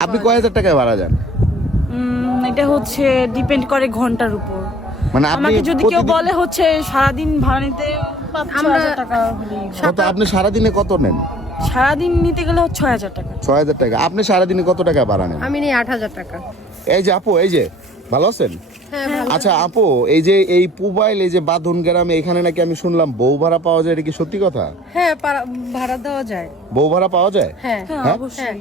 আপনি কয় হাজার টাকায় ভাড়া যান? এটা হচ্ছে ডিপেন্ড করে ঘন্টার উপর। মানে আপনি আমাকে যদি কেউ প্রতিদিন- বলে হচ্ছে সারাদিন ভাড়া নিতে 5,000 টাকা হলেই হবে। কত আপনি সারাদিনে কত নেন? সারাদিন নিতে গেলে 6,000 টাকা। 6,000 টাকা। আপনি সারাদিনে কত টাকা ভাড়া নেন? আমি নিই 8,000 টাকা। এই যে আপু, এই যে ভালো আছেন? হ্যাঁ ভালো। আচ্ছা আপু, এই যে এই পুবাইল, এই যে বাঁধন গ্রামে, এখানে নাকি আমি শুনলাম বউ ভাড়া পাওয়া যায়, এটা কি সত্যি কথা? হ্যাঁ ভাড়া দেওয়া যায়। বউ ভাড়া পাওয়া যায়? হ্যাঁ হ্যাঁ হ্যাঁ? অবশ্যই।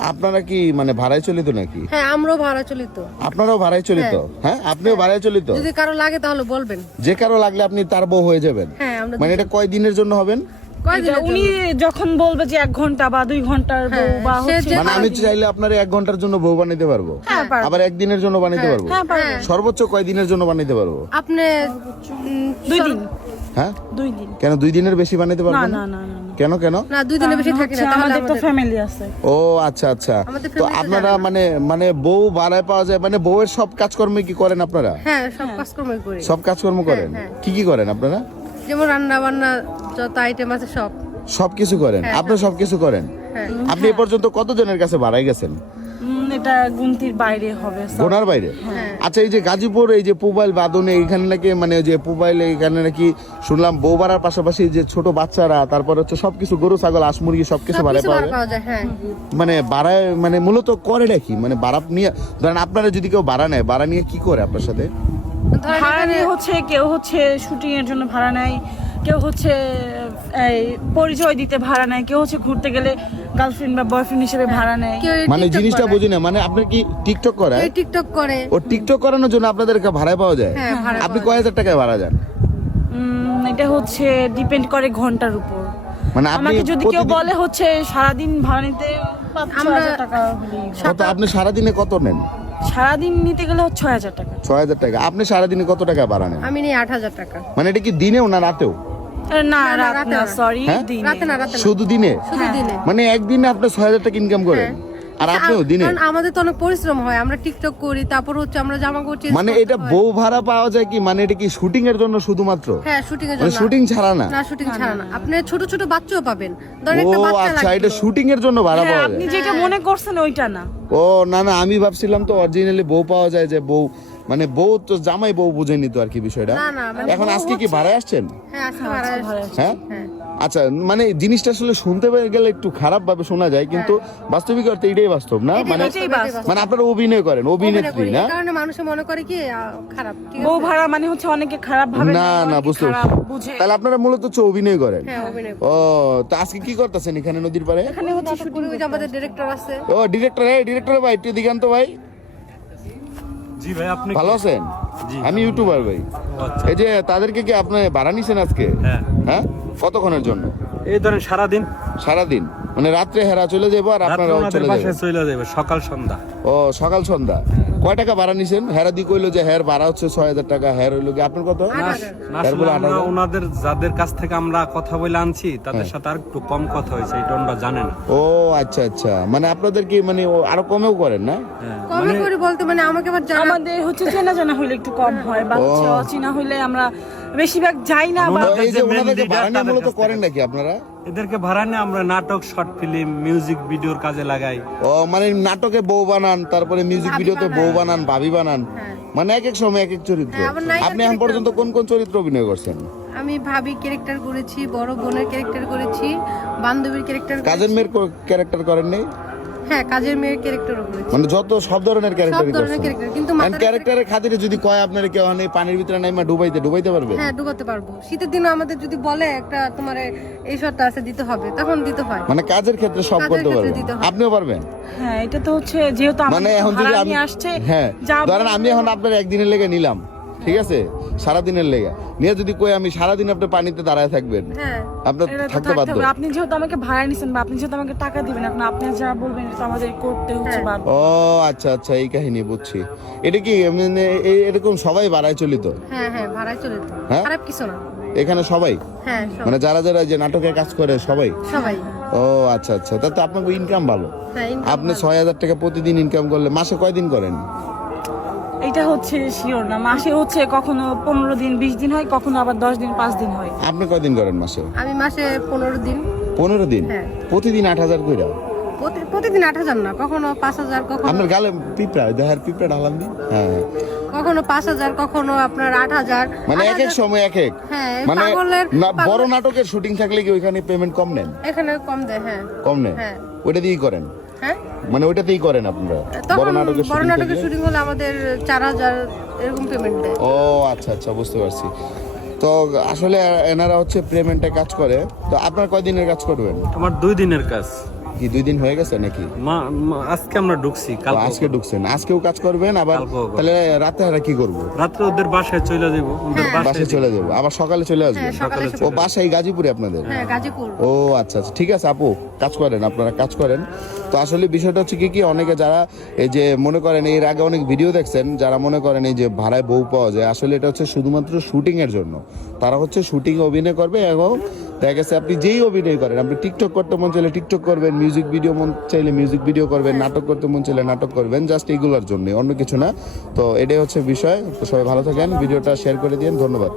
আপনারা কি মানে ভাড়ায় চলিত নাকি? হ্যাঁ আমরাও ভাড়া চলিত। আপনারাও ভাড়ায় চলিত? হ্যাঁ, আপনিও ভাড়ায় চলিত? যদি কারো লাগে তাহলে বলবেন। যে কারো লাগলে আপনি তার বউ হয়ে যাবেন? হ্যাঁ আমরা মানে এটা কয় দিনের জন্য হবেন? কয়দিনের উনি জন্য? যখন বলবে যে 1 ঘন্টা বা 2 ঘন্টার বউ বা সে হচ্ছে যে- মানে আমি চাইলে আপনার 1 ঘন্টার জন্য বউ বানাইতে পারবো, হ্যাঁ, পারবো। আবার 1 দিনের জন্য বানাইতে পারবো? হ্যাঁ পারবে। সর্বোচ্চ কয় দিনের জন্য বানাইতে পারবো? আপনি 2 দিন। হ্যাঁ, 2 দিন। কেন 2 দিনের বেশি বানাইতে না পারবো না না? না না না। কেন কেন? না 2 দিনের বেশি থাকি না হচ্ছে তাহলে আমাদের তো আমাদের ফ্যামিলি আছে। ও আচ্ছা আচ্ছা। আমাদের তো family তে আপনারা জানে। মানে মানে বউ ভাড়ায় পাওয়া যায়, মানে বউয়ের সব কাজকর্ম কি করেন আপনারা? হ্যাঁ সব কাজকর্ম করি। সব কাজকর্ম করেন? হ্যাঁ। কি কি করেন আপনারা? যেমন রান্না বান্না যত আইটেম আছে সব। সবকিছু করেন? আপনি সবকিছু করেন? হ্যাঁ। আপনি এ পর্যন্ত কতজনের কাছে ভাড়ায় গেছেন? এটা গুনতির বাইরে হবে সব। গোনার বাইরে? আচ্ছা, এই যে গাজীপুর, এই যে পুবাইল বাদনে, এইখানে নাকি মানে যে পুবাইল, এইখানে নাকি শুনলাম বউ ভাড়ার পাশাপাশি যে ছোট বাচ্চারা, তারপর হচ্ছে সবকিছু, গরু ছাগল হাঁস মুরগি সবকিছু ভাড়ায় সবকিছু পাওয়া ভাড়া যায়? পাওয়া যায়। হ্যাঁ মানে ভাড়ায় মানে মূলত করে নাকি, মানে ভাড়া নিয়ে ধরেন আপনারা যদি কেউ ভাড়া নেয়, ভাড়া নিয়ে কি করে আপনার সাথে? ধরেন ভাড়া এখানে নিয়ে হচ্ছে কেউ হচ্ছে শুটিং এর জন্য ভাড়া নেয়, কেউ হচ্ছে এই পরিচয় দিতে ভাড়া নেয়, কেউ হচ্ছে ঘুরতে গেলে গার্লফ্রেন্ড বা বয়ফ্রেন্ড হিসেবে ভাড়া নেয়। কেউ মানে টিকটক জিনিসটা করে। বুঝি না, মানে আপনি কি টিকটক করেন? কেউ টিকটক করে। ও টিকটক করানোর জন্য আপনাদেরকে ভাড়ায় পাওয়া যায়? হ্যাঁ ভাড়া আপনি পাওয়া কয় হাজার টাকায় ভাড়া যান? এটা হচ্ছে ডিপেন্ড করে ঘন্টার উপর। মানে আপনি আমাকে যদি কেউ প্রতিদিন- বলে হচ্ছে সারাদিন ভাড়া নিতে 5,000 টাকা হলেই হবে। কত আপনি সারাদিনে কত নেন? সারাদিন নিতে গেলে 6,000 টাকা। 6,000 টাকা। আপনি সারাদিনে কত টাকা ভাড়া নেন? আমি নিই 8,000 টাকা। মানে এটা কি দিনেও না রাতেও? না না, রাত রাতে না, না। সরি হ্যাঁ? দিনে। রাতে না রাতে না শুধু দিনে? শুধু দিনে। মানে একদিনে আপনি 6,000 টাকা ইনকাম করেন? আর আপনিও দিনে? কারণ আমাদের তো অনেক পরিশ্রম হয়, আমরা টিকটক করি, তারপর হচ্ছে আমরা জামা করছি। মানে এটা বউ ভাড়া পাওয়া যায় কি, মানে এটা কি শুটিং এর জন্য শুধুমাত্র? হ্যাঁ শুটিং এর মানে জন্য। শুটিং ছাড়া না? না শুটিং ছাড়া না। আপনি ছোট ছোট বাচ্চাও পাবেন। ধরেন ও একটা বাচ্চা আচ্ছা, লাগবে। এটা শুটিং এর জন্য ভাড়া হ্যাঁ, পাওয়া আপনি যায়? যেটা মনে করছেন ওইটা না। ও না না, আমি ভাবছিলাম তো অরিজিনালি বউ পাওয়া যায়, যে বউ মানে বউ তো জামাই বউ বুঝেনি তো আর কি বিষয়টা। না, না, মানে এখন বউ আজকে কি ভাড়ায় আসছেন? হ্যাঁ আজকে ভাড়া আসছে। হ্যাঁ হ্যাঁ আচ্ছা, মানে জিনিসটা আসলে শুনতে পেয়ে গেলে একটু খারাপ ভাবে শোনা যায়, কিন্তু বাস্তবিক অর্থে এটাই বাস্তব না? এটাই মানে বাস্তব, এটাই এটাই বাস্তব। বাস্তব। মানে আপনারা অভিনয় করেন, অভিনয় অভিনেত্রী করি। না? এই কারণে মানুষে মনে করে কি খারাপ, ঠিক বউ আছে? ভাড়া মানে হচ্ছে অনেকে খারাপ ভাবে না নেয়, না, অনেকে বুঝতে খারাপ বুঝে। তাহলে আপনারা মূলত হচ্ছে অভিনয় করেন? হ্যাঁ অভিনয় ও, তো আজকে কি করতেছেন এখানে নদীর পাড়ে? এখানে হচ্ছে শুটিং করি। ওই যে আমাদের ডিরেক্টর আছে। ও ডিরেক্টর, ডিরেক্টর ভাই একটু দিগান তো ভাই। জি ভাই, আপনি ভালো আছেন? জি। আমি ইউটিউবার ভাই। আচ্ছা। এই যে তাদেরকে কি আপনি ভাড়া নিছেন আজকে? হ্যাঁ। হ্যাঁ, কতক্ষণের জন্য? এই ধরেন সারাদিন সারাদিন? মানে রাত্রে হেরা চলে যাবো আর রাত্রে আপনারাও ওনাদের চলে বাসায় যাবেন? চলে যাবে সকাল সন্ধ্যা। ও সকাল সন্ধ্যা। কয় টাকা ভাড়া নিছেন? হেরা দি কইলো যে হের ভাড়া হচ্ছে 6,000 টাকা, হের হইলো কি আপনার কত? না হের আসলে বলে আমরা 8,000? ওনাদের যাদের কাছ থেকে আমরা কথা বলে আনছি হ্যাঁ। তাদের সাথে আর একটু কম কথা হয়েছে, এটা ওনারা জানে না। ও আচ্ছা আচ্ছা, মানে আপনাদের কি মানে আরো কমেও করেন না? হ্যাঁ, কমে করি বলতে মানে আমাকে আবার জানা। আমাদের হচ্ছে চেনা জানা হইলে একটু কম হয়, বা হচ্ছে অচেনা হইলে আমরা বেশিরভাগ যাই না। বা তো এই যে যে main ওনাদেরকে leader ভাড়া নিয়ে তাদের মূলত কাছ থেকে। করেন নাকি আপনারা? এদেরকে ভাড়া নিয়ে আমরা নাটক, শর্ট ফিল্ম, মিউজিক ভিডিওর কাজে লাগাই। ও মানে নাটকে বউ বানান, তারপরে মিউজিক ভিডিওতে বউ বানান, ভাবি বানান, মানে এক এক সময় এক এক চরিত্র। হ্যাঁ, আবার নায়িকার আপনি এখন পর্যন্ত কোন কোন চরিত্র অভিনয় করছেন? আমি ভাবি ক্যারেক্টার করেছি, বড় বোনের ক্যারেক্টার করেছি, বান্ধবীর ক্যারেক্টার। কাজের মেয়ের ক্যারেক্টার করেন নাই? হ্যাঁ কাজের মেয়ের ক্যারেক্টারও করেছি। মানে যত সব ধরনের ক্যারেক্টারই ধরনের করছেন? character, কিন্তু And মাথার ক্যারেক্টারের খাতিরে যদি কয় আপনার কেউ নেই পানির ভিতরে নাইমা ডুবাইতে পারবে? হ্যাঁ ডুবাতে পারবো। শীতের দিনে আমাদের যদি বলে একটা তোমার এই শটটা আছে দিতে হবে, তখন দিতে হয়। মানে কাজের ক্ষেত্রে সব কাজের করতে ক্ষেত্রে পারবেন? দিতে হয়। আপনিও পারবেন? হ্যাঁ, এটা তো হচ্ছে যেহেতু মানে আমাদের এখন যদি ভাড়া আমি নিয়ে আসছে, হ্যাঁ যা ধরেন আমি এখন আপনার একদিনের লেগে নিলাম, ঠিক আছে, সারাদিনের লেগে নিয়ে যদি কই আমি সারাদিন আপনি পানিতে দাঁড়ায় থাকবেন, হ্যাঁ আপনার এটা তো থাকতে থাকতে বাধ্য? হবে। আপনি যেহেতু আমাকে ভাড়া নিছেন বা আপনি যেহেতু আমাকে টাকা দিবেন, আপনি যা বলবেন এটা তো আমাদের করতে হচ্ছে বাধ্য। ও আচ্ছা আচ্ছা, এই কাহিনী বুঝছি। এটা কি মানে এরকম সবাই বাড়ায় চলিত? হ্যাঁ হ্যাঁ ভাড়ায় চলে তো। হ্যাঁ? খারাপ কিছু না। এখানে সবাই হ্যাঁ মানে যারা যারা যে নাটকে কাজ করে সবাই? সবাই। ও আচ্ছা আচ্ছা, তা তো আপনার ইনকাম ভালো। হ্যাঁ income আপনি ভালো। 6,000 টাকা প্রতিদিন ইনকাম করলে মাসে কয়দিন করেন? এটা হচ্ছে শিওর না, মাসে হচ্ছে কখনো 15 দিন 20 দিন হয়, কখনো আবার 10 দিন 5 দিন হয়। আপনি কয়দিন করেন মাসে? আমি মাসে 15 দিন। 15 দিন? হ্যাঁ। প্রতিদিন 8,000 কইরা? প্রতিদিন 8,000 না, কখনো 5,000, কখনো আপনার গালে পিঁপড়া, দেহার পিঁপড়া ঢালান দি। হ্যাঁ, কখনো 5,000, কখনো আপনার 8,000। মানে এক এক সময় এক এক। হ্যাঁ, মানে পাগলের বড় নাটকের শুটিং থাকলে কি ওইখানে পেমেন্ট কম নেন? এখানে কম দেয়। হ্যাঁ কম নেন? হ্যাঁ ওইটা দিয়েই করেন? হ্যাঁ, মানে ওইটাতেই করেন আপনারা? তখন বড় নাটকের বড় শুটিং নাটকের থাকলে? শুটিং হলে আমাদের 4,000 এরকম পেমেন্ট দেয়। ও আচ্ছা আচ্ছা, বুঝতে পারছি। তো আসলে এনারা হচ্ছে পেমেন্টে কাজ করে। তো আপনার কয়দিনের কাজ করবেন? আমার 2 দিনের কাজ। কি 2 দিন হয়ে গেছে নাকি? আজকে আমরা ঢুকছি, ও, কালকে আজকে ঢুকছেন, আজকেও কাজ করবেন আবার? কালকেও করব। তাহলে রাতে আর কি করবো? রাত্রে ওদের বাসায় চলে যাবো, ওদের বাসায় চলে যাবো, আবার সকালে চলে আসবেন? হ্যাঁ, সকালে ও বাসায় গাজীপুরে আপনাদের? হ্যাঁ, গাজীপুর। ও আচ্ছা আচ্ছা, ঠিক আছে আপু, কাজ করেন, আপনারা কাজ করেন। তো আসলে বিষয়টা হচ্ছে কি অনেকে যারা এই যে মনে করেন এর আগে অনেক ভিডিও দেখছেন, যারা মনে করেন এই যে ভাড়ায় বউ পাওয়া যায়, আসলে এটা হচ্ছে শুধুমাত্র শুটিং এর জন্য। তারা হচ্ছে শুটিং অভিনয় করবে, এবং দেখা গেছে আপনি যেই অভিনয় করেন, আপনি টিকটক করতে মন চাইলে টিকটক করবেন, মিউজিক ভিডিও মন চাইলে মিউজিক ভিডিও করবেন, নাটক করতে মন চাইলে নাটক করবেন, জাস্ট এইগুলোর জন্য, অন্য কিছু না। তো এটাই হচ্ছে বিষয়। তো সবাই ভালো থাকেন, ভিডিওটা শেয়ার করে দিন, ধন্যবাদ।